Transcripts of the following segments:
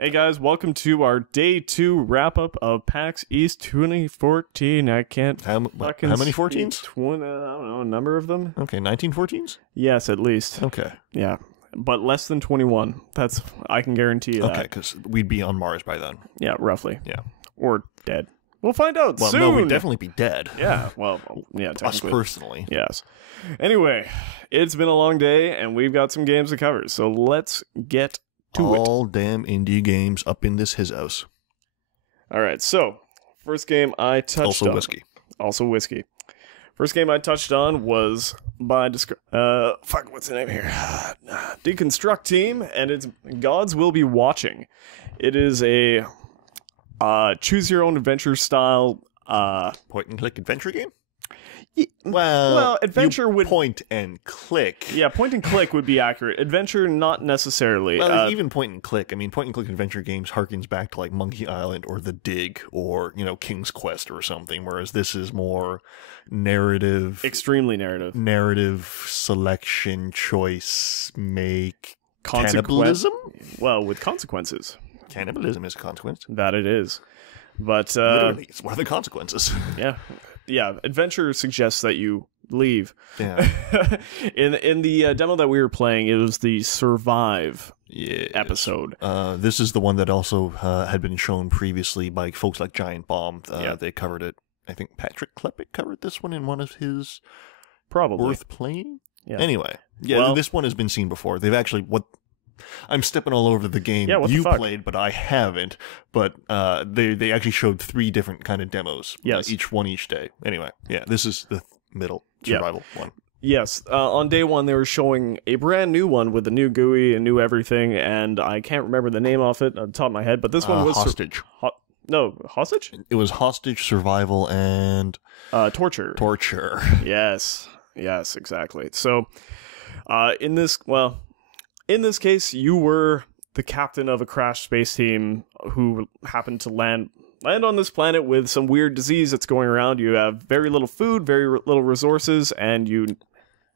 Hey guys, welcome to our Day 2 wrap-up of PAX East 2014. I can't How many 14s? I don't know, a number of them? Okay, 19 14s? Yes, at least. Okay. Yeah, but less than 21. I can guarantee you that. Okay, because we'd be on Mars by then. Yeah, roughly. Yeah. Or dead. We'll find out soon! No, we'd definitely be dead. Yeah, well, yeah, Us technically. personally. Yes. Anyway, it's been a long day, and we've got some games to cover, so let's get to it. All damn indie games up in this his house. All right, so first game I touched on. Also whiskey. Also whiskey. First game I touched on was by what's the name here? Deconstruct Team, and it's Gods Will Be Watching. It is a choose your own adventure style Point and click adventure game? Well, adventure would point and click. Yeah, point and click would be accurate. Adventure, not necessarily. Well, even point and click. I mean, point and click adventure games harkens back to like Monkey Island or The Dig or King's Quest or something. Whereas this is more narrative, extremely narrative, selection, choice, make cannibalism. Well, with consequences. Cannibalism is a consequence. That it is, but literally, it's one of the consequences. Yeah, adventure suggests that you leave. Yeah. in the demo that we were playing, it was the survive episode. This is the one that also had been shown previously by folks like Giant Bomb. They covered it. I think Patrick Klepek covered this one in one of his worth playing. Yeah. Anyway, this one has been seen before. They've actually I'm stepping all over the game you played, but I haven't. But they actually showed 3 different kind of demos. Yes. Each day. Anyway, this is the middle survival one. Yes. On day 1, they were showing a brand new one with a new GUI and new everything, and I can't remember the name of it on the top of my head, but this one was... Hostage. Hostage? It was Hostage, Survival, and... Torture. Torture. Yes, exactly. So, in this case, you were the captain of a crashed space team who happened to land on this planet with some weird disease that's going around. You have very little food, very little resources, and you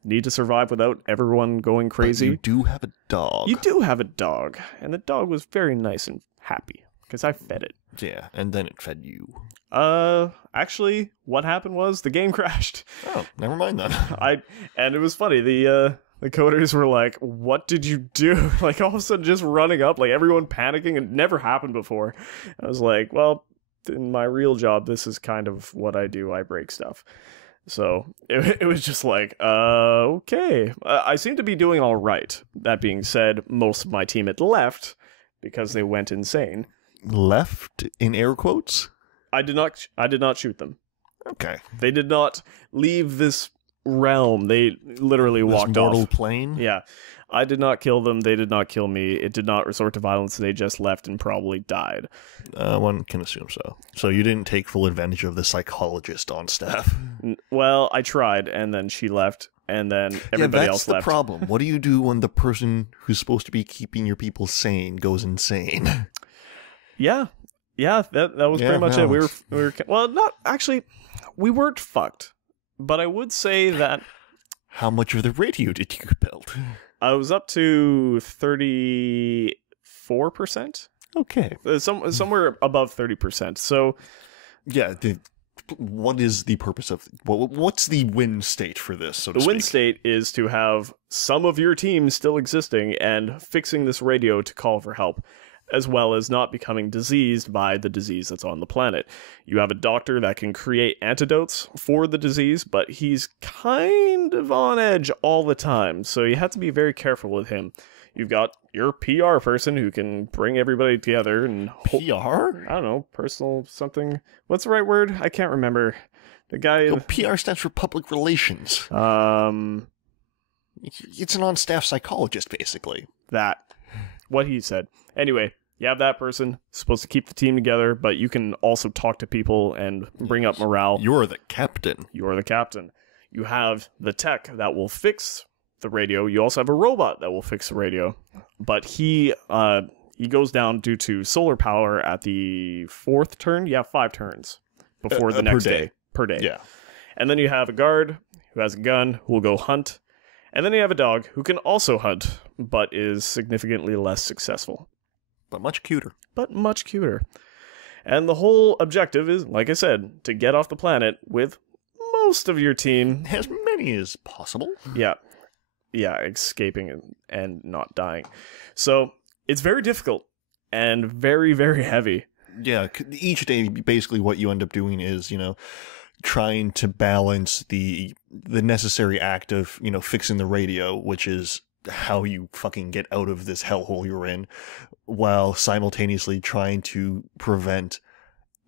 need to survive without everyone going crazy. But you do have a dog. You do have a dog, and the dog was very nice and happy, because I fed it. Yeah, and then it fed you. Actually, what happened was the game crashed. Oh, never mind then. And it was funny, the coders were like, what did you do? Like, all of a sudden, just running up, like, everyone panicking. It never happened before. I was like, well, in my real job, this is kind of what I do. I break stuff. So, it was just like, okay. I seem to be doing all right. That being said, most of my team had left because they went insane. Left, in air quotes? I did not shoot them. Okay. They did not leave this realm. They literally walked off. Mortal plane? Yeah. I did not kill them. They did not kill me. It did not resort to violence. They just left and probably died. One can assume so. So you didn't take full advantage of the psychologist on staff? Well, I tried, and then she left, and then everybody else left. That's the problem. What do you do when the person who's supposed to be keeping your people sane goes insane? Yeah, that was pretty much it. We were well, not actually. We weren't fucked. But I would say that... How much of the radio did you build? I was up to 34%. Okay. Somewhere above 30%. So... Yeah, what is the purpose of... What's the win state for this, so to speak? The win state is to have some of your team still existing and fixing this radio to call for help, as well as not becoming diseased by the disease that's on the planet. You have a doctor that can create antidotes for the disease, but he's kind of on edge all the time, so you have to be very careful with him. You've got your PR person who can bring everybody together and... PR? I don't know, personal something. What's the right word? I can't remember. The guy... PR stands for public relations. It's an on-staff psychologist, basically. That. What he said. Anyway, you have that person supposed to keep the team together, but you can also talk to people and bring up morale. You're the captain. You're the captain. You have the tech that will fix the radio. You also have a robot that will fix the radio. But he goes down due to solar power at the 4th turn. You have 5 turns before the next day. Per day. Yeah. And then you have a guard who has a gun who will go hunt. And then you have a dog who can also hunt, but is significantly less successful. But much cuter. But much cuter. And the whole objective is, like I said, to get off the planet with most of your team. As many as possible. Yeah. Yeah, escaping and not dying. So, it's very difficult and very, very heavy. Yeah, each day, basically what you end up doing is, trying to balance the necessary act of, fixing the radio, which is how you fucking get out of this hellhole you're in, while simultaneously trying to prevent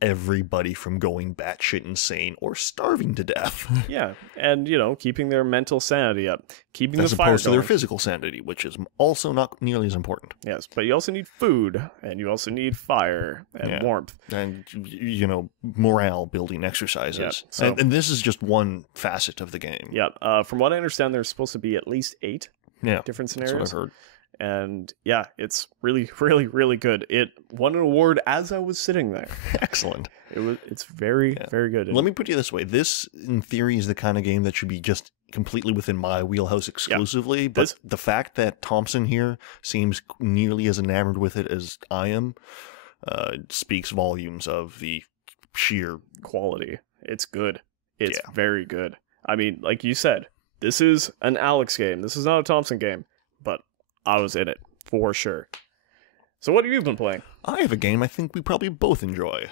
everybody from going batshit insane or starving to death. Yeah, and, keeping their mental sanity up, keeping as the fire opposed to going. their physical sanity, which is also not nearly as important. Yes, but you also need food, and you also need fire and warmth. And, morale building exercises. Yeah, so, and this is just one facet of the game. Yeah, from what I understand, there's supposed to be at least 8 different scenarios. That's what I've heard. And yeah, it's really, really, really good. It won an award as I was sitting there. Excellent. It's very, very good. Let me put it this way. This, in theory, is the kind of game that should be just completely within my wheelhouse exclusively. Yeah. But the fact that Thompson here seems nearly as enamored with it as I am speaks volumes of the sheer quality. It's good. It's very good. I mean, like you said, this is an Alex game. This is not a Thompson game. But I was in it, for sure. So what have you been playing? I have a game I think we probably both enjoy.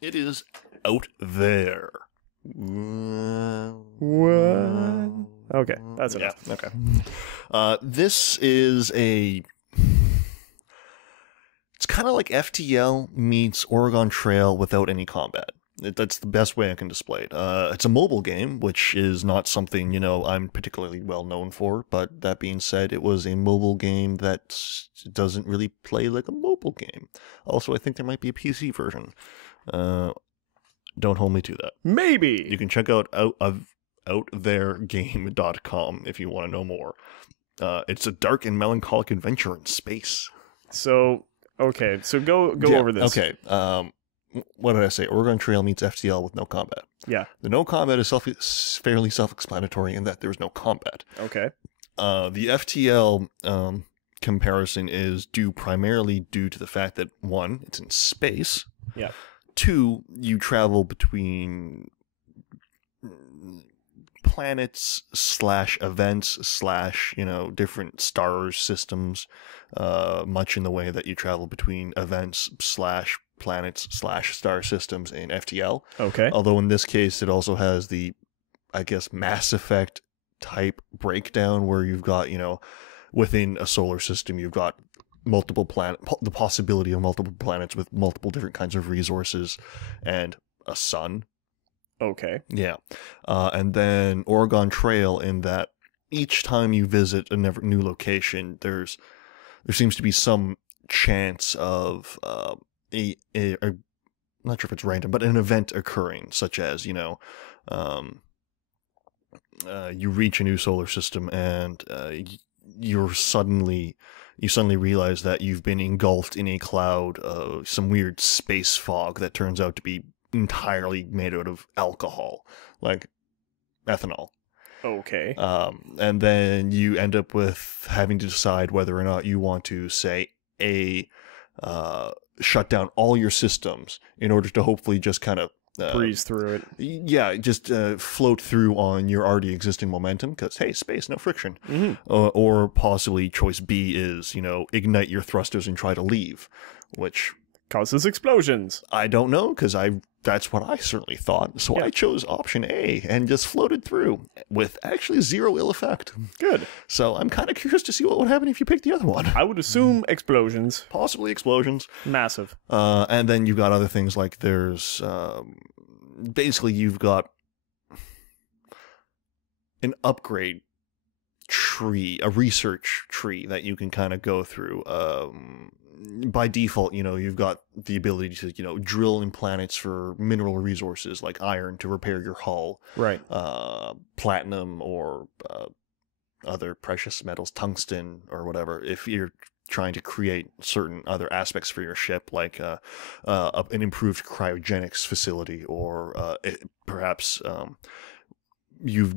It is Out There. What? Okay, that's enough. Yeah, okay. This is a... It's kind of like FTL meets Oregon Trail without any combat. That's the best way I can display it. It's a mobile game, which is not something, I'm particularly well known for. But that being said, it was a mobile game that doesn't really play like a mobile game. Also, I think there might be a PC version. Don't hold me to that. Maybe. You can check out OutThereGame.com if you want to know more. It's a dark and melancholic adventure in space. So, okay. So go over this. Okay. What did I say? Oregon Trail meets FTL with no combat. Yeah. The no combat is fairly self-explanatory in that there's no combat. Okay. The FTL comparison is primarily due to the fact that, 1, it's in space. Yeah. 2, you travel between planets / events / different star systems, much in the way that you travel between events / planets / star systems in FTL. Okay. Although in this case, it also has the, I guess, Mass Effect type breakdown where you've got, within a solar system, you've got multiple the possibility of multiple planets with multiple different kinds of resources and a sun. Okay. Yeah. And then Oregon Trail, in that each time you visit a new location, there seems to be some chance of I'm not sure if it's random, but an event occurring, such as, you reach a new solar system and you suddenly realize that you've been engulfed in a cloud of some weird space fog that turns out to be entirely made out of alcohol, like ethanol. Okay. And then you end up with having to decide whether or not you want to, say, shut down all your systems in order to hopefully just kind of breeze through it. Yeah, just float through on your already existing momentum because, hey, space, no friction. Mm-hmm. Or possibly choice B is, ignite your thrusters and try to leave, which causes explosions. I don't know because that's what I certainly thought. So I chose option A and just floated through with actually 0 ill effect. Good. So I'm kind of curious to see what would happen if you picked the other one. I would assume explosions. Possibly explosions. Massive. And then you've got other things like there's basically you've got an upgrade tree, a research tree that you can kind of go through. By default, you've got the ability to, drill in planets for mineral resources like iron to repair your hull. Right. Platinum or other precious metals, tungsten or whatever, if you're trying to create certain other aspects for your ship, like an improved cryogenics facility, or perhaps you've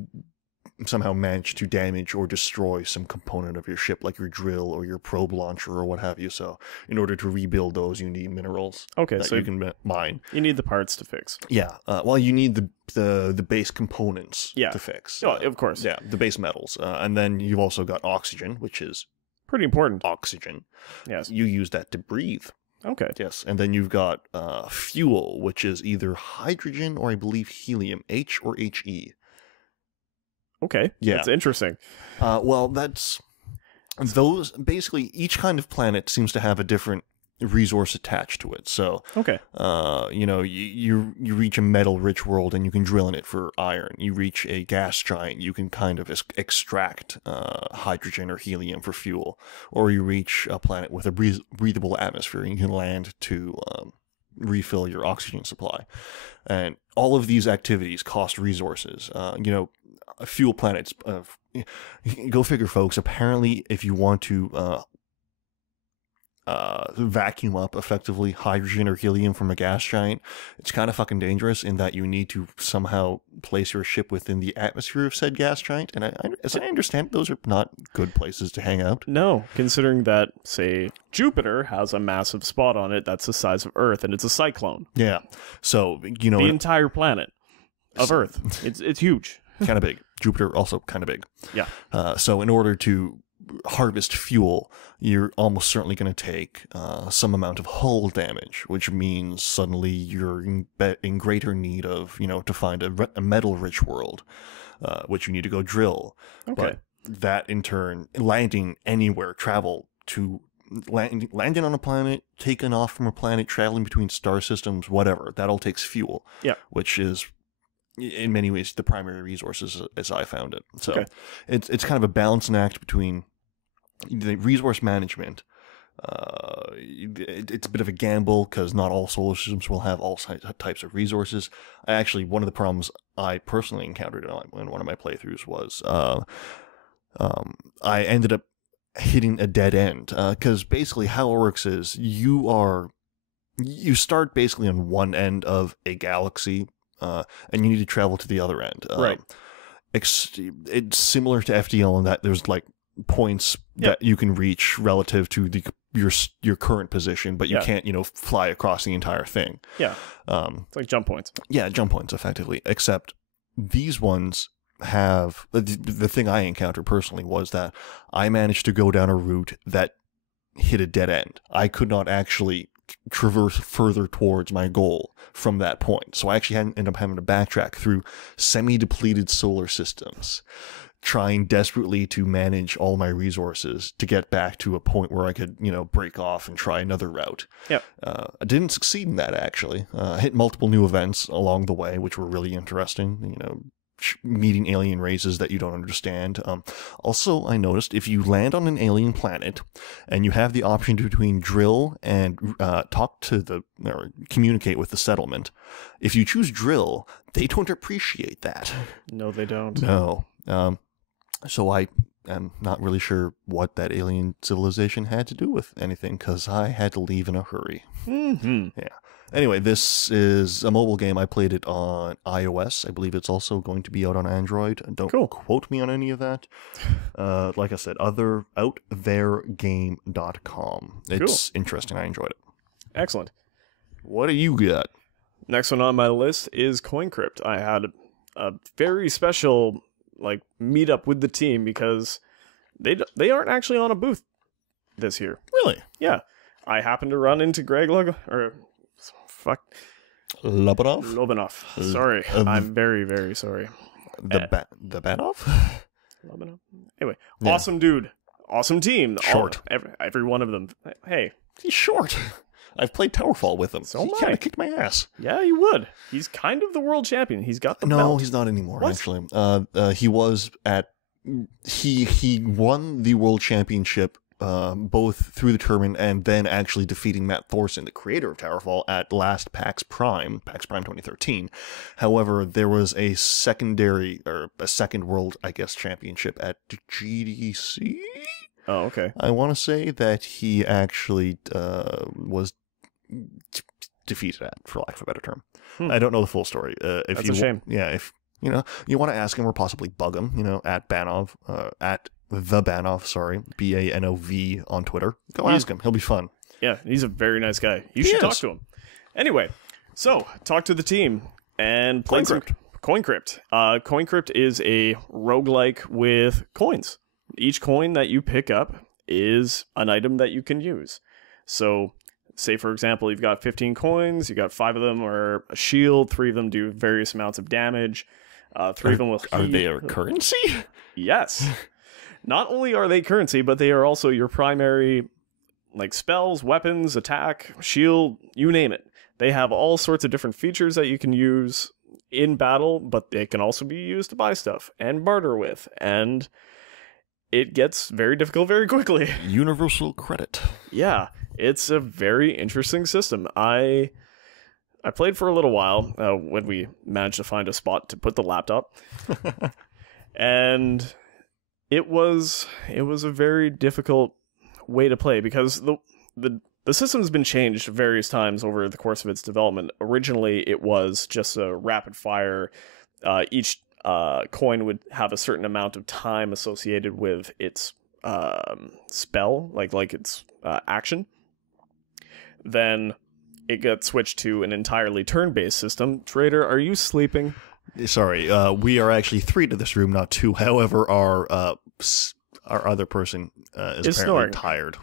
somehow managed to damage or destroy some component of your ship, like your drill or your probe launcher or what have you. So in order to rebuild those, you need minerals that you can mine. You need the parts to fix. Yeah. Well, you need the base components to fix. Oh, of course. Yeah, the base metals. And then you've also got oxygen, which is pretty important. Oxygen. Yes. You use that to breathe. Okay. Yes. And then you've got fuel, which is either hydrogen or I believe helium, H or HE. Okay. Yeah. That's interesting. Well, those basically each kind of planet seems to have a different resource attached to it. So, okay. You reach a metal-rich world and you can drill in it for iron. You reach a gas giant, you can kind of extract hydrogen or helium for fuel. Or you reach a planet with a breathable atmosphere and you can land to refill your oxygen supply. And all of these activities cost resources. Fuel planets, go figure, folks. Apparently, if you want to vacuum up effectively hydrogen or helium from a gas giant, it's kind of fucking dangerous in that you need to somehow place your ship within the atmosphere of said gas giant. And as I understand, those are not good places to hang out. No, considering that, say, Jupiter has a massive spot on it that's the size of Earth, and it's a cyclone. Yeah. So, the entire planet of Earth. It's huge. Kind of big. Jupiter also kind of big. Yeah. So in order to harvest fuel, you're almost certainly going to take some amount of hull damage, which means suddenly you're in greater need of, to find a metal-rich world, which you need to go drill. Okay. But that, in turn, landing anywhere, travel to landing on a planet, taking off from a planet, traveling between star systems, whatever, that all takes fuel. Yeah. Which is, in many ways, the primary resources as I found it. So it's kind of a balancing act between the resource management. It's a bit of a gamble because not all solar systems will have all types of resources. One of the problems I personally encountered in one of my playthroughs was I ended up hitting a dead end because basically how it works is you start basically on one end of a galaxy. And you need to travel to the other end. Right. It's similar to FDL in that there's like points that you can reach relative to your current position, but you can't, fly across the entire thing. Yeah. It's like jump points. Yeah, jump points, effectively. Except these ones have the thing I encountered personally was that I managed to go down a route that hit a dead end. I could not actually traverse further towards my goal from that point. So I actually ended up having to backtrack through semi-depleted solar systems, trying desperately to manage all my resources to get back to a point where I could, break off and try another route. Yeah. I didn't succeed in that, actually. I hit multiple new events along the way, which were really interesting, meeting alien races that you don't understand. Also, I noticed if you land on an alien planet and you have the option between drill and talk to or communicate with the settlement, if you choose drill, they don't appreciate that. No, they don't. No. So I am not really sure what that alien civilization had to do with anything because I had to leave in a hurry. Mm-hmm. Yeah. Anyway, this is a mobile game. I played it on iOS. I believe it's also going to be out on Android. Don't quote me on any of that. Like I said, outtheregame.com. It's interesting. I enjoyed it. Excellent. What do you got? Next one on my list is CoinCrypt. I had a very special meetup with the team because they aren't actually on a booth this year. Really? Yeah. I happened to run into Greg Lobanov. Sorry. I'm very, very sorry. The Banoff? Lobanov? Anyway, awesome dude. Awesome team. Short. Every one of them. Hey. He's short. I've played Towerfall with him. So he kind of kicked my ass. Yeah, you would. He's kind of the world champion. He's got the belt. No, he's not anymore, actually. He was at... He won the world championship both through the tournament and then actually defeating Matt Thorson, the creator of Towerfall, at last PAX Prime 2013. However, there was a second world, championship at GDC? Oh, okay. I want to say that he actually was defeated at, for lack of a better term. I don't know the full story. That's a shame. Yeah, if You know, you want to ask him or possibly bug him, you know, at Banov, at the Banov, sorry, Banov on Twitter. Go ask him. He'll be fun. Yeah, he's a very nice guy. You should talk to him. Anyway, so talk to the team and play CoinCrypt. CoinCrypt is a roguelike with coins. Each coin that you pick up is an item that you can use. So, say for example, you've got 15 coins, you got 5 of them are a shield, 3 of them do various amounts of damage, 3 of them will heal. Are they a currency? Yes. Not only are they currency, but they are also your primary, like, spells, weapons, attack, shield, you name it. They have all sorts of different features that you can use in battle, but they can also be used to buy stuff and barter with, and it gets very difficult very quickly. Universal credit. Yeah, it's a very interesting system. I played for a little while when we managed to find a spot to put the laptop, and it was a very difficult way to play because the system's been changed various times over the course of its development. Originally, it was just a rapid fire. Each coin would have a certain amount of time associated with its spell, like its action. Then it got switched to an entirely turn-based system. Trader, are you sleeping? Sorry, we are actually 3 to this room, not 2. However, our other person is apparently snoring. Tired.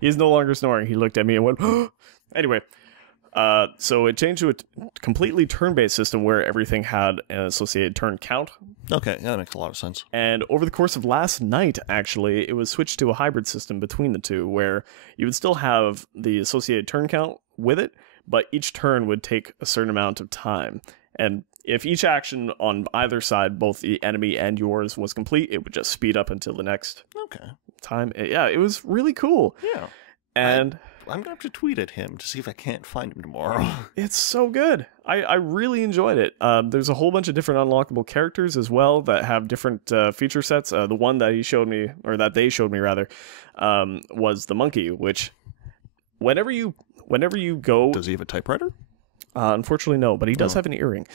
He's no longer snoring. He looked at me and went, Anyway, so it changed to a completely turn-based system where everything had an associated turn count. Okay, yeah, that makes a lot of sense. And over the course of last night, actually, it was switched to a hybrid system between the two, where you would still have the associated turn count with it, but each turn would take a certain amount of time. And if each action on either side, both the enemy and yours, was complete, it would just speed up until the next time. Yeah, it was really cool. Yeah. And I'm going to have to tweet at him to see if I can't find him tomorrow. It's so good. I really enjoyed it. There's a whole bunch of different unlockable characters as well that have different feature sets. The one that he showed me, or that they showed me rather, was the monkey, which whenever you go... Does he have a typewriter? Unfortunately, no, but he does have an earring.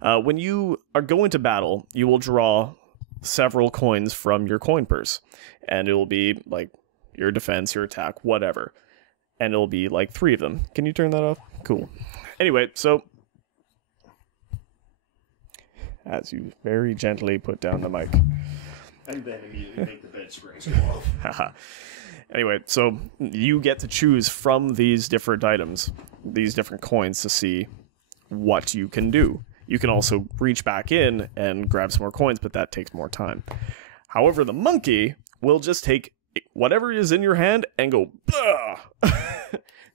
When you go into battle, you will draw several coins from your coin purse, and it will be like your defense, your attack, whatever. And it'll be like 3 of them. Can you turn that off? Cool. Anyway, so as you very gently put down the mic. And then immediately make the bed springs go off. Anyway, so you get to choose from these different items, these different coins, to see what you can do. You can also reach back in and grab some more coins, but that takes more time. However, the monkey will just take whatever is in your hand and go,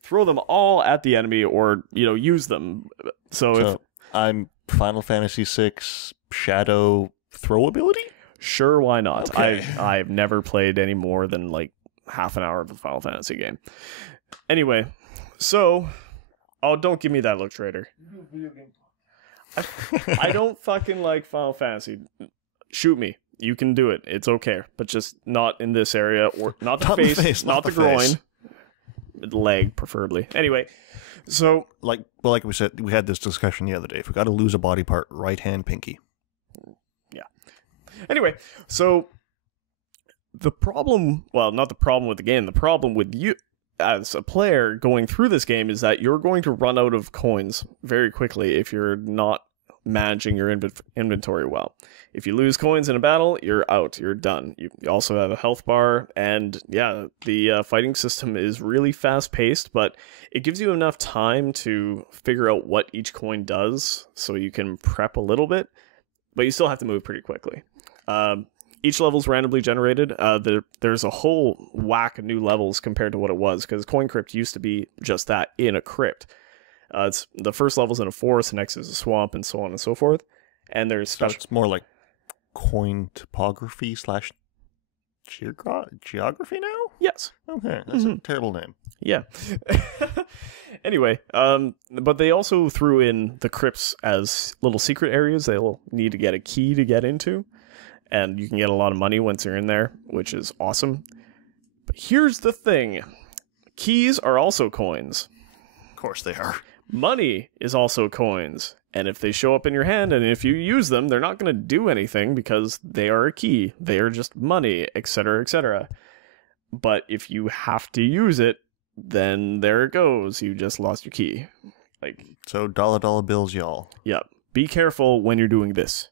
throw them all at the enemy, or, use them. So if I'm Final Fantasy VI Shadow throw ability? Sure, why not? Okay. I've never played any more than like half an hour of a Final Fantasy game. Anyway, so... Oh, don't give me that look, Trader. I don't fucking like Final Fantasy. Shoot me. You can do it. It's okay. But just not in this area, or not the face, not the groin. Leg, preferably. Anyway, so... Like we said, we had this discussion the other day. If we got to lose a body part, right hand pinky. Yeah. Anyway, so... The problem, well, not the problem with the game, the problem with you as a player going through this game is that you're going to run out of coins very quickly if you're not managing your inventory well. If you lose coins in a battle, you're out, you're done. You also have a health bar, and yeah, the fighting system is really fast-paced, but it gives you enough time to figure out what each coin does, so you can prep a little bit, but you still have to move pretty quickly. Each level's randomly generated. There's a whole whack of new levels compared to what it was, because CoinCrypt used to be just that, in a crypt. It's the first level's in a forest, the next is a swamp, and so on and so forth. And there's special... So it's more like coin topography / geography now? Yes. Okay, that's a terrible name. Yeah. Anyway, but they also threw in the crypts as little secret areas they'll need to get a key to get into. And you can get a lot of money once you're in there, which is awesome. But here's the thing. Keys are also coins. Of course they are. Money is also coins. And if they show up in your hand and if you use them, they're not going to do anything because they are a key. They are just money, etc., etc. But if you have to use it, then there it goes. You just lost your key. Like, so dollar bills, y'all. Yep. Be careful when you're doing this.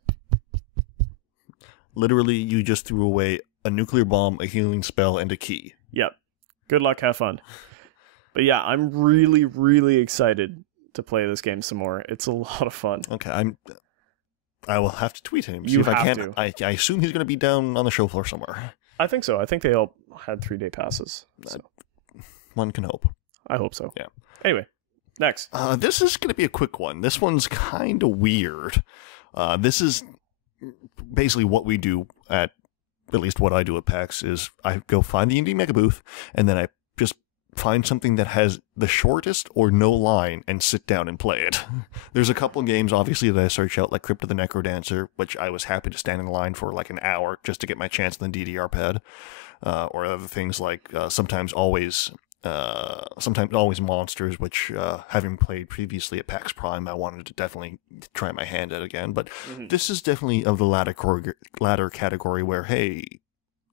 Literally, you just threw away a nuclear bomb, a healing spell, and a key. Yep. Good luck, have fun. But yeah, I'm really, really excited to play this game some more. It's a lot of fun. Okay, I will have to tweet him. You if have I can. to. I assume he's going to be down on the show floor somewhere. I think so. I think they all had 3-day passes. So. One can hope. I hope so. Yeah. Anyway, next. This is going to be a quick one. This one's kind of weird. This is basically what we do at least what I do at PAX is I go find the Indie Mega Booth, and then I just find something that has the shortest or no line and sit down and play it. There's a couple of games, obviously, that I search out, like Crypt of the Necrodancer, which I was happy to stand in line for like an hour just to get my chance on the DDR pad, or other things like Sometimes Always Monsters, which, having played previously at PAX Prime, I wanted to definitely try my hand at again. But this is definitely of the latter category where, hey,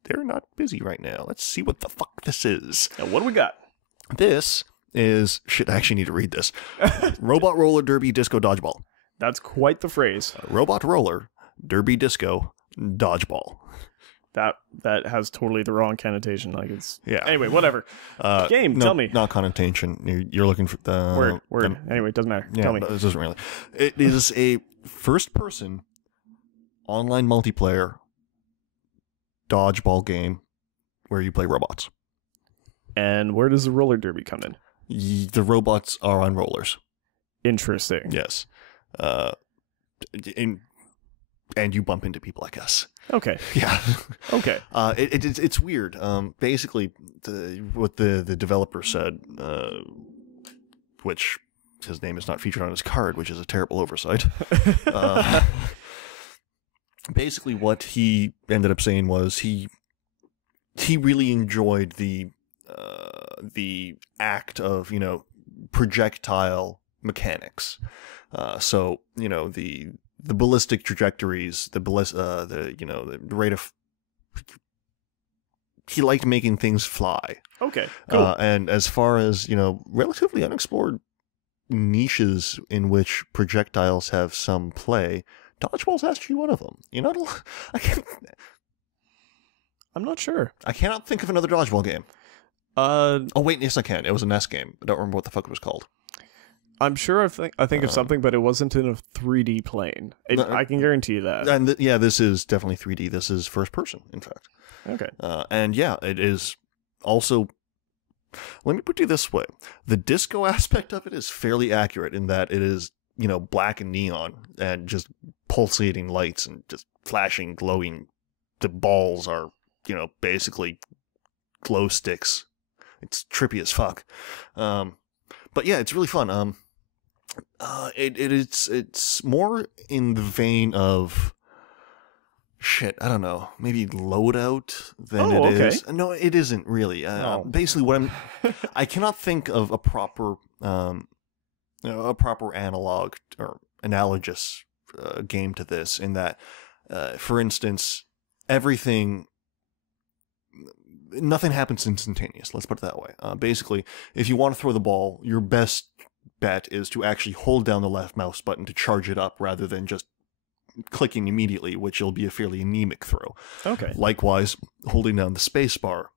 they're not busy right now. Let's see what the fuck this is. Now, what do we got? This is... Shit, I actually need to read this. Robot Roller Derby Disco Dodgeball. That's quite the phrase. Robot Roller Derby Disco Dodgeball. That has totally the wrong connotation. Like it's... Yeah. Anyway, whatever. Game, no, tell me. Not connotation. You're looking for the... Word. Anyway, it doesn't matter. Yeah, tell me. It doesn't really. It is a first-person online multiplayer dodgeball game where you play robots. And where does the roller derby come in? The robots are on rollers. Interesting. Yes. And you bump into people, I guess. Okay. Yeah. Okay. It's weird. Basically, what the developer said, which his name is not featured on his card, which is a terrible oversight. Basically, what he ended up saying was he really enjoyed the act of, projectile mechanics. So, the ballistic trajectories, the rate of... He liked making things fly. Okay, cool. And as far as, relatively unexplored niches in which projectiles have some play, dodgeball's actually one of them. I'm not sure. I cannot think of another dodgeball game. Oh wait, yes I can. It was a NES game. I don't remember what the fuck it was called. I'm sure I think of something, but it wasn't in a 3D plane. I can guarantee you that. And this is definitely 3D. This is first person, in fact. Okay. And yeah, it is also... Let me put it this way. The disco aspect of it is fairly accurate in that it is, black and neon and just pulsating lights and just flashing, glowing. The balls are, basically glow sticks. It's trippy as fuck. But yeah, it's really fun. It's more in the vein of shit. I don't know, maybe Loadout than it is. No, it isn't really. Basically, I cannot think of a proper analog or analogous game to this. In that, for instance, nothing happens instantaneous. Let's put it that way. Basically, if you want to throw the ball, your best bet is to actually hold down the left mouse button to charge it up rather than just clicking immediately, which will be a fairly anemic throw. Okay. Likewise, holding down the space bar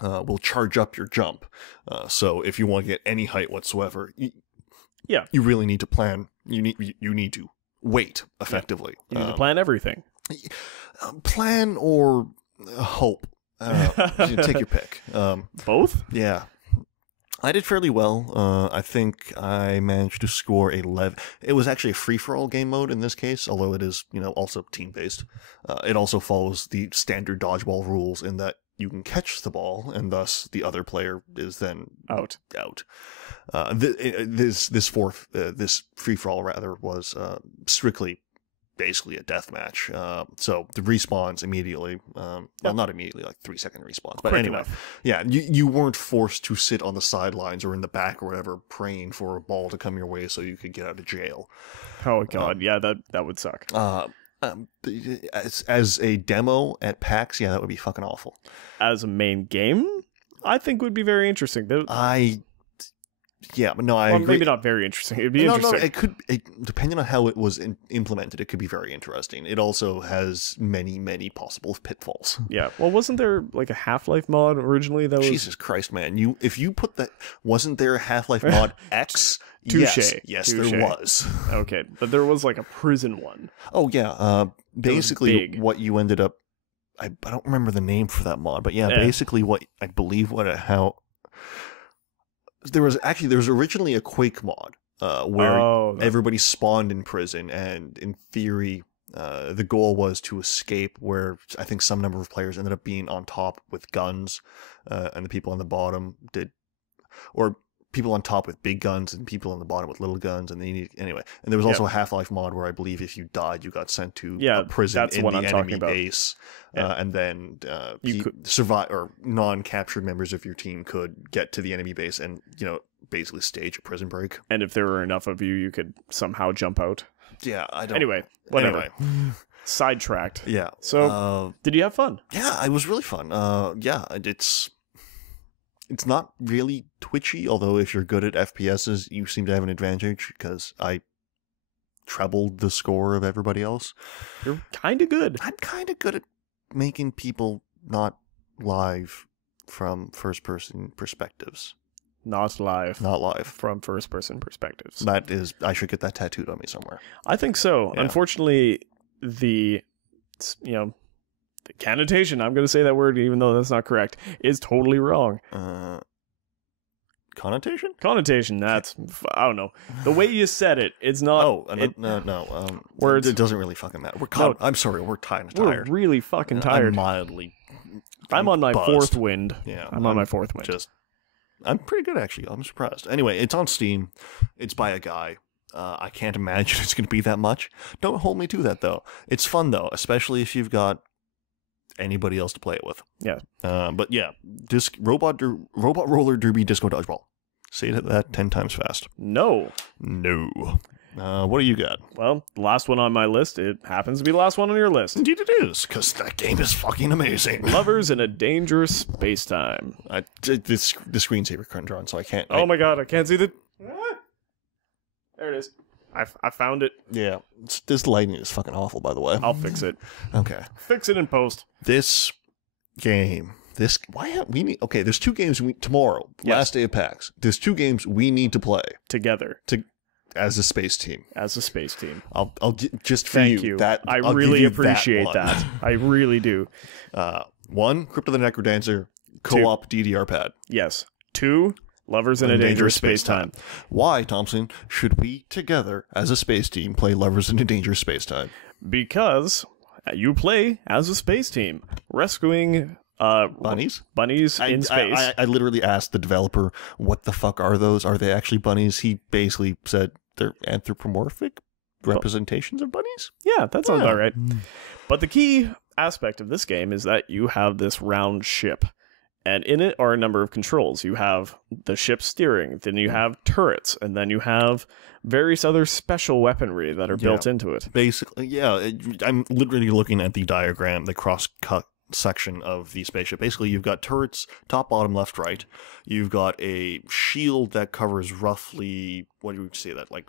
will charge up your jump. So if you want to get any height whatsoever, you really need to plan. You need to wait effectively. You need to plan everything. Plan or hope. I don't know. Take your pick. Both? Yeah. I did fairly well. I think I managed to score 11. It was actually a free-for-all game mode in this case, although it is, also team-based. It also follows the standard dodgeball rules in that you can catch the ball, and thus the other player is then out. This free-for-all rather was strictly basically a death match. So the respawns immediately. Well, not immediately, like 3-second respawns. But Quick anyway, enough. yeah, you weren't forced to sit on the sidelines or in the back or whatever, praying for a ball to come your way so you could get out of jail. Oh god, yeah, that would suck. As a demo at PAX, yeah, that would be fucking awful. As a main game, I think would be very interesting. Yeah, but no, I agree. Maybe not very interesting. It'd be interesting. No, it could, depending on how it was implemented, it could be very interesting. It also has many, many possible pitfalls. Yeah. Well, wasn't there like a Half-Life mod originally that was... Jesus Christ, man. If you put that... Wasn't there a Half-Life mod X? Touche. Yes, there was. Okay, but there was like a prison one. Oh, yeah. Basically, what you ended up... I don't remember the name for that mod, but yeah, basically how... There was originally a Quake mod where everybody spawned in prison, and in theory, the goal was to escape. Where I think some number of players ended up being on top with guns, and the people on the bottom or people on top with big guns and people on the bottom with little guns, and anyway. And there was also a Half-Life mod where I believe if you died, you got sent to a prison in the enemy base, and then you could survive, or non-captured members of your team could get to the enemy base and basically stage a prison break. And if there were enough of you, you could somehow jump out. Yeah, I don't. Anyway, whatever. Sidetracked. Yeah. So, did you have fun? Yeah, it was really fun. Yeah, it's not really twitchy, although if you're good at FPSs, you seem to have an advantage, because I trebled the score of everybody else. You're kind of good. I'm kind of good at making people not live from first-person perspectives. Not live from first-person perspectives. That is, I should get that tattooed on me somewhere. I think so. Yeah. Unfortunately, the connotation, I'm going to say that word even though that's not correct, is totally wrong. Connotation? Connotation, that's, I don't know. The way you said it, it's not... No. Words. It doesn't really fucking matter. I'm sorry, we're tired. We're really fucking tired. I'm on my fourth wind. Yeah. I'm on my fourth wind. I'm pretty good, actually. I'm surprised. Anyway, it's on Steam. It's by a guy. I can't imagine it's going to be that much. Don't hold me to that, though. It's fun, though, especially if you've got anybody else to play it with. Yeah. But yeah, Robot Roller Derby Disco Dodgeball. Say that 10 times fast. No. What do you got? Well, the last one on my list, it happens to be the last one on your list. Indeed it is, because that game is fucking amazing. Lovers in a Dangerous Space-Time. The screensaver couldn't draw, so I can't... Oh my god, I can't see the... There it is. I found it. Yeah. This lighting is fucking awful, by the way. I'll fix it. Okay. Fix it in post. This game... Okay, there's 2 games tomorrow, last day of PAX. There's 2 games we need to play. Together. As a space team. I'll just for Thank you. I really appreciate that. I really do. 1, Crypt of the Necrodancer, co-op DDR pad. Yes. 2, Lovers in a Dangerous Space-Time. Why, Thompson, should we together as a space team play Lovers in a Dangerous Space-Time? Because you play as a space team, rescuing bunnies in space. I literally asked the developer, what the fuck are those? Are they actually bunnies? He basically said they're anthropomorphic representations of bunnies. Yeah, that sounds about right. But the key aspect of this game is that you have this round ship, and in it are a number of controls. You have the ship steering, then you have turrets, and then you have various other special weaponry that are built into it. Basically, I'm literally looking at the diagram, the cross-cut section of the spaceship. Basically, you've got turrets, top, bottom, left, right. You've got a shield that covers roughly, what do you say that, like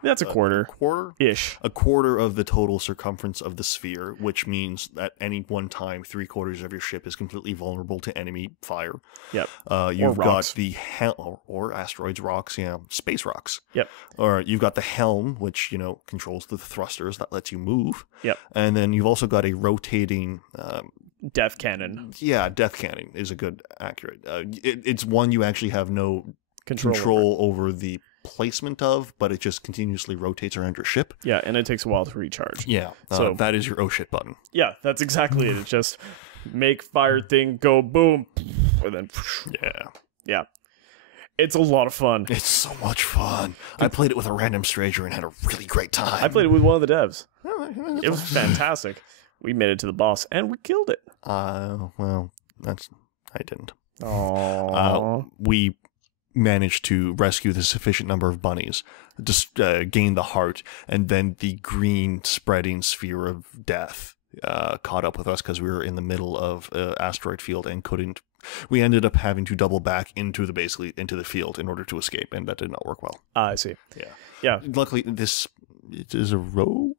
that's a quarter. Quarter-ish. A quarter of the total circumference of the sphere, which means at any one time, 3/4 of your ship is completely vulnerable to enemy fire. Yep. You've got the helm, or asteroids, rocks, space rocks. Yep. Or you've got the helm, which, controls the thrusters that lets you move. Yep. And then you've also got a rotating... death cannon. Yeah, death cannon is a good, accurate. It's one you actually have no control over the placement of, but it just continuously rotates around your ship. Yeah, and it takes a while to recharge. Yeah, so that is your oh shit button. Yeah, that's exactly it. It's just make fire thing go boom, and then yeah. It's a lot of fun. It's so much fun. I played it with a random stranger and had a really great time. I played it with one of the devs. It was fantastic. We made it to the boss, and we killed it. Well, I didn't. Aww. We managed to rescue the sufficient number of bunnies, just gain the heart, and then the green spreading sphere of death caught up with us because we were in the middle of asteroid field and couldn't. We ended up having to double back into the field in order to escape, and that did not work well. I see. Yeah. Luckily, it is a roguelike.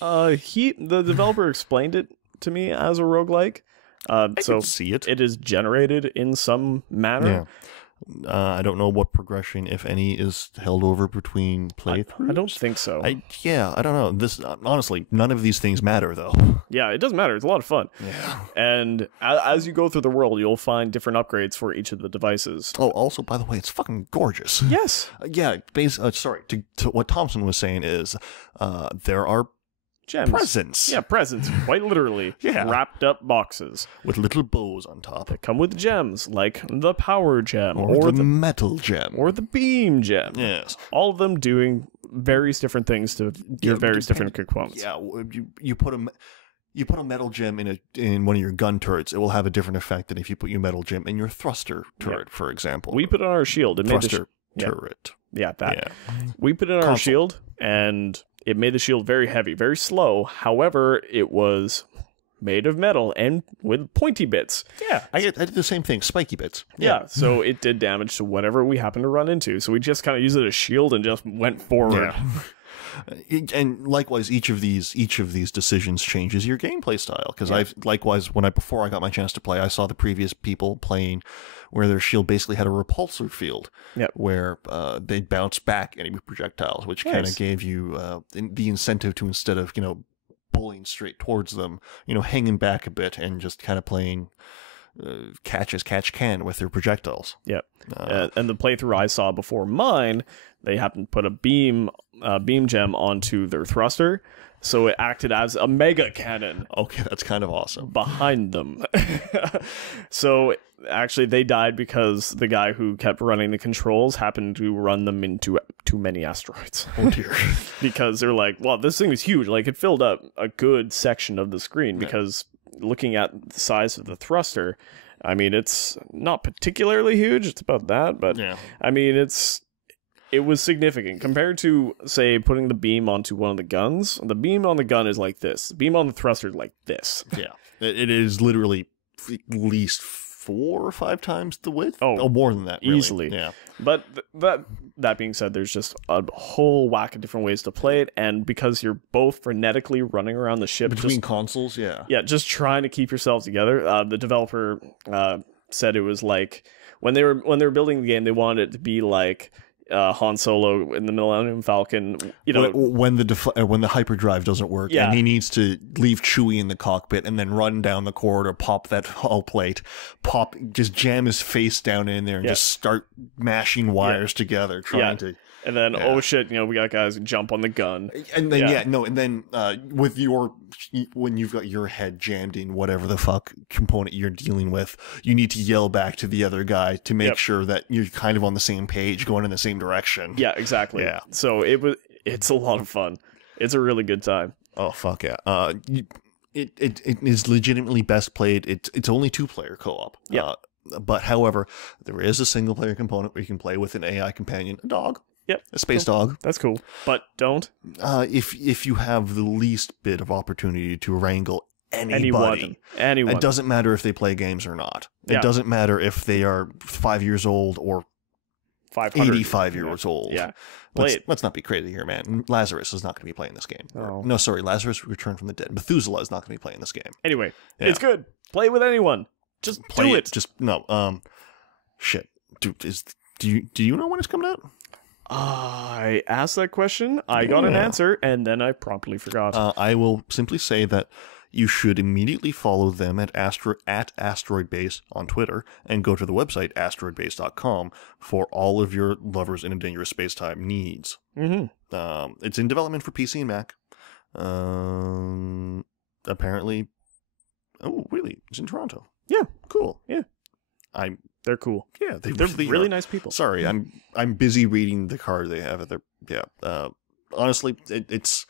The developer explained it to me as a roguelike. I can see it. It is generated in some manner. Yeah. I don't know what progression, if any, is held over between playthroughs. I don't think so. I don't know. This honestly, none of these things matter, though. Yeah, it doesn't matter. It's a lot of fun. Yeah. And as you go through the world, you'll find different upgrades for each of the devices. Oh, also, by the way, it's fucking gorgeous. Yes. Sorry. To what Thompson was saying is, there are gems. Presents. Yeah, presents. Quite literally. Yeah. Wrapped up boxes. With little bows on top. That come with gems, like the power gem. Or the metal gem. Or the beam gem. Yes. All of them doing various different things to your various different components. Yeah, you put a metal gem in one of your gun turrets, it will have a different effect than if you put your metal gem in your thruster turret, for example. We put it on our shield. It thruster turret. Yeah, that. Yeah. We put it on our shield, and it made the shield very heavy, very slow. However, it was made of metal and with pointy bits. Yeah, I did the same thing, spiky bits. Yeah, so it did damage to whatever we happened to run into. So we just kind of used it as a shield and just went forward. Yeah. And likewise, each of these decisions changes your gameplay style. Because before I got my chance to play, I saw the previous people playing where their shield basically had a repulsor field, where they'd bounce back enemy projectiles, which kind of gave you the incentive to, instead of pulling straight towards them, hanging back a bit and just kind of playing catch as catch can with their projectiles. Yep. And the playthrough I saw before mine, they happened to put a beam gem onto their thruster, so it acted as a mega cannon. Okay, that's kind of awesome. Behind them. So actually they died because the guy who kept running the controls happened to run them into too many asteroids. Oh dear. Because they're like, well, this thing is huge. Like, it filled up a good section of the screen, because looking at the size of the thruster, I mean, it's not particularly huge. It's about that, but I mean, it was significant compared to, say, putting the beam onto one of the guns. The beam on the gun is like this. The beam on the thruster is like this. Yeah. It is literally at least 4 or 5 times the width. Oh, more than that, really. Easily. Yeah. But that being said, there's just a whole whack of different ways to play it, and because you're both frenetically running around the ship between consoles, yeah, just trying to keep yourselves together. The developer said it was like when they were building the game, they wanted it to be like Han Solo in the Millennium Falcon, when the hyperdrive doesn't work, and he needs to leave Chewie in the cockpit and then run down the corridor, pop that hull plate, just jam his face down in there and just start mashing wires together, trying to. And then, oh shit, we got guys who jump on the gun. And then, when you've got your head jammed in whatever the fuck component you're dealing with, you need to yell back to the other guy to make sure that you're kind of on the same page, going in the same direction. Yeah, exactly. Yeah. So it's a lot of fun. It's a really good time. Oh, fuck yeah. It is legitimately best played. It's only 2-player co-op. Yeah. But however, there is a single-player component where you can play with an AI companion, a dog. Yep. A space dog. That's cool. But don't. If you have the least bit of opportunity to wrangle anyone. It doesn't matter if they play games or not. It doesn't matter if they are 5 years old or 85 years old. Yeah. Let's not be crazy here, man. Lazarus is not going to be playing this game. Oh. No, sorry. Lazarus returned from the dead. Methuselah is not going to be playing this game. Anyway, it's good. Play with anyone. Just play do it. Shit. Do you know when it's coming out? I asked that question, I got an answer, and then I promptly forgot. I will simply say that you should immediately follow them at Asteroid Base on Twitter, and go to the website asteroidbase.com for all of your Lovers in a Dangerous Spacetime needs. Mm-hmm. It's in development for PC and Mac. Apparently... Oh, really? It's in Toronto. Yeah. Cool. Yeah. I They're cool. Yeah, they're really nice people. Sorry, I'm busy reading the card they have. Honestly, it's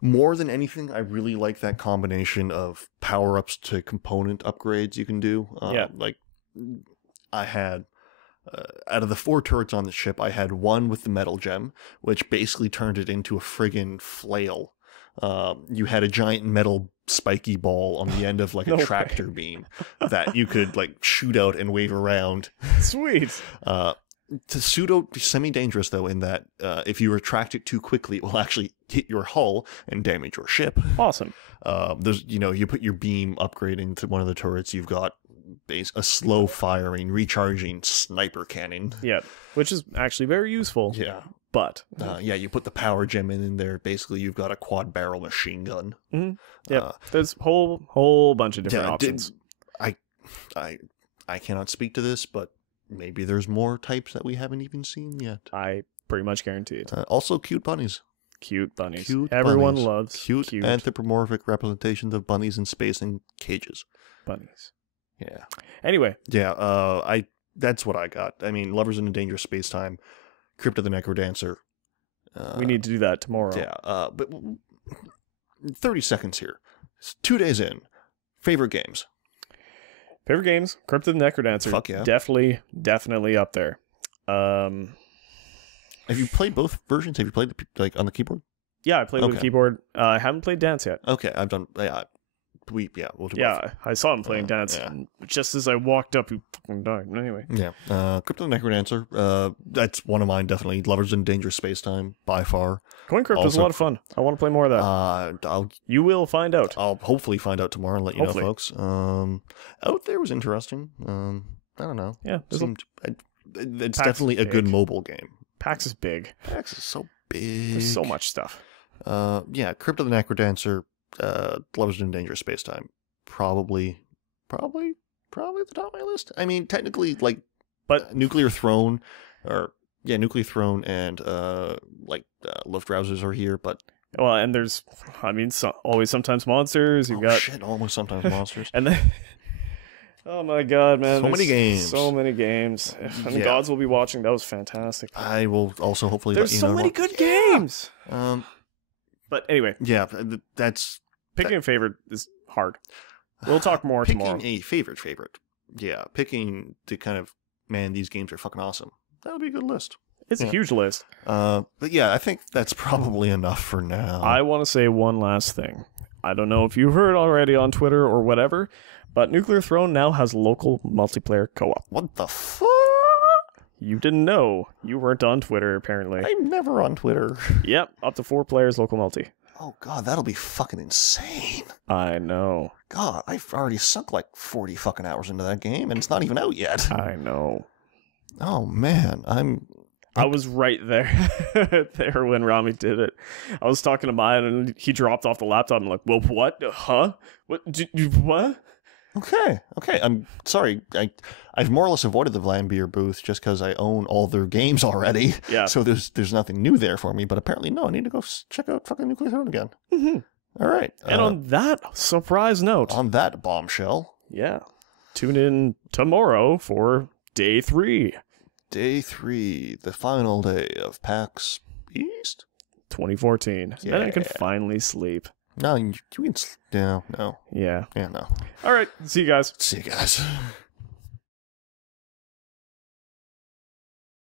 more than anything. I really like that combination of power ups to component upgrades you can do. Like I had. Out of the 4 turrets on the ship, I had one with the metal gem, which basically turned it into a friggin' flail. You had a giant metal spiky ball on the end of like a tractor beam that you could like shoot out and wave around. Sweet. Pseudo semi-dangerous though, in that if you retract it too quickly, it will actually hit your hull and damage your ship. Awesome. There's you put your beam upgrade into one of the turrets, you've got a slow firing, recharging sniper cannon. Yeah, which is actually very useful. Yeah. But you put the power gem in there. Basically, you've got a quad barrel machine gun. Mm-hmm. Yeah, there's a whole bunch of different options. I cannot speak to this, but maybe there's more types that we haven't even seen yet. I pretty much guarantee it. Also, cute bunnies. Cute bunnies. Everyone loves cute anthropomorphic representations of bunnies in space and cages. Bunnies. Yeah. Anyway. Yeah. That's what I got. I mean, Lovers in a Dangerous Space-Time, Crypt of the Necrodancer. We need to do that tomorrow. Yeah. But 30 seconds here. It's 2 days in. Favorite games. Favorite games? Crypt of the Necrodancer. Fuck yeah. Definitely up there. Have you played both versions? Have you played on the keyboard? Yeah, I played with the keyboard. I haven't played Dance yet. Okay, I've done. Yeah, we'll do both. Yeah, I saw him playing Dance. Just as I walked up, he fucking died. Anyway. Yeah, Crypt of the Necrodancer. That's one of mine, definitely. Lovers in Dangerous Space-Time, by far. Coin Crypt was a lot of fun. I want to play more of that. You will find out. I'll hopefully find out tomorrow and let you know, folks. Out There was interesting. I don't know. Yeah, it's definitely a good mobile game. PAX is big. PAX is so big. There's so much stuff. Crypt of the Necrodancer, Lovers in Dangerous Space-Time, probably at the top of my list. I mean, technically, but Nuclear Throne, Nuclear Throne and Luftrausers are here, but and there's, always sometimes monsters. Almost sometimes monsters, and then. Oh my god, man. So many games. So many games. Gods will be watching. That was fantastic. I will also hopefully let you know. There's so many good games. But anyway. Yeah, Picking a favorite is hard. We'll talk more tomorrow. Picking a favorite. Yeah, picking to kind of, man, these games are fucking awesome. That would be a good list. It's a huge list. But yeah, I think that's probably enough for now. I want to say one last thing. I don't know if you heard already on Twitter or whatever, but Nuclear Throne now has local multiplayer co-op. What the fuck? You didn't know. You weren't on Twitter, apparently. I'm never on Twitter. Yep, up to 4 players local multi. Oh god, that'll be fucking insane. I know. God, I've already sunk like 40 fucking hours into that game, and it's not even out yet. I know. Oh man, I was right there when Rami did it. I was talking to Maya, and he dropped off the laptop. I'm like, well, what? Huh? What? What? Okay. I'm sorry. I've more or less avoided the Vlambeer booth just because I own all their games already. Yeah. So there's nothing new there for me. But apparently, no, I need to go check out fucking Nuclear Throne again. Mm-hmm. All right. And on that surprise note. On that bombshell. Yeah. Tune in tomorrow for Day 3. Day 3, the final day of PAX East 2014. Yeah. Then I can finally sleep. No, you can. No. Yeah. Yeah, no. All right. See you guys. See you guys.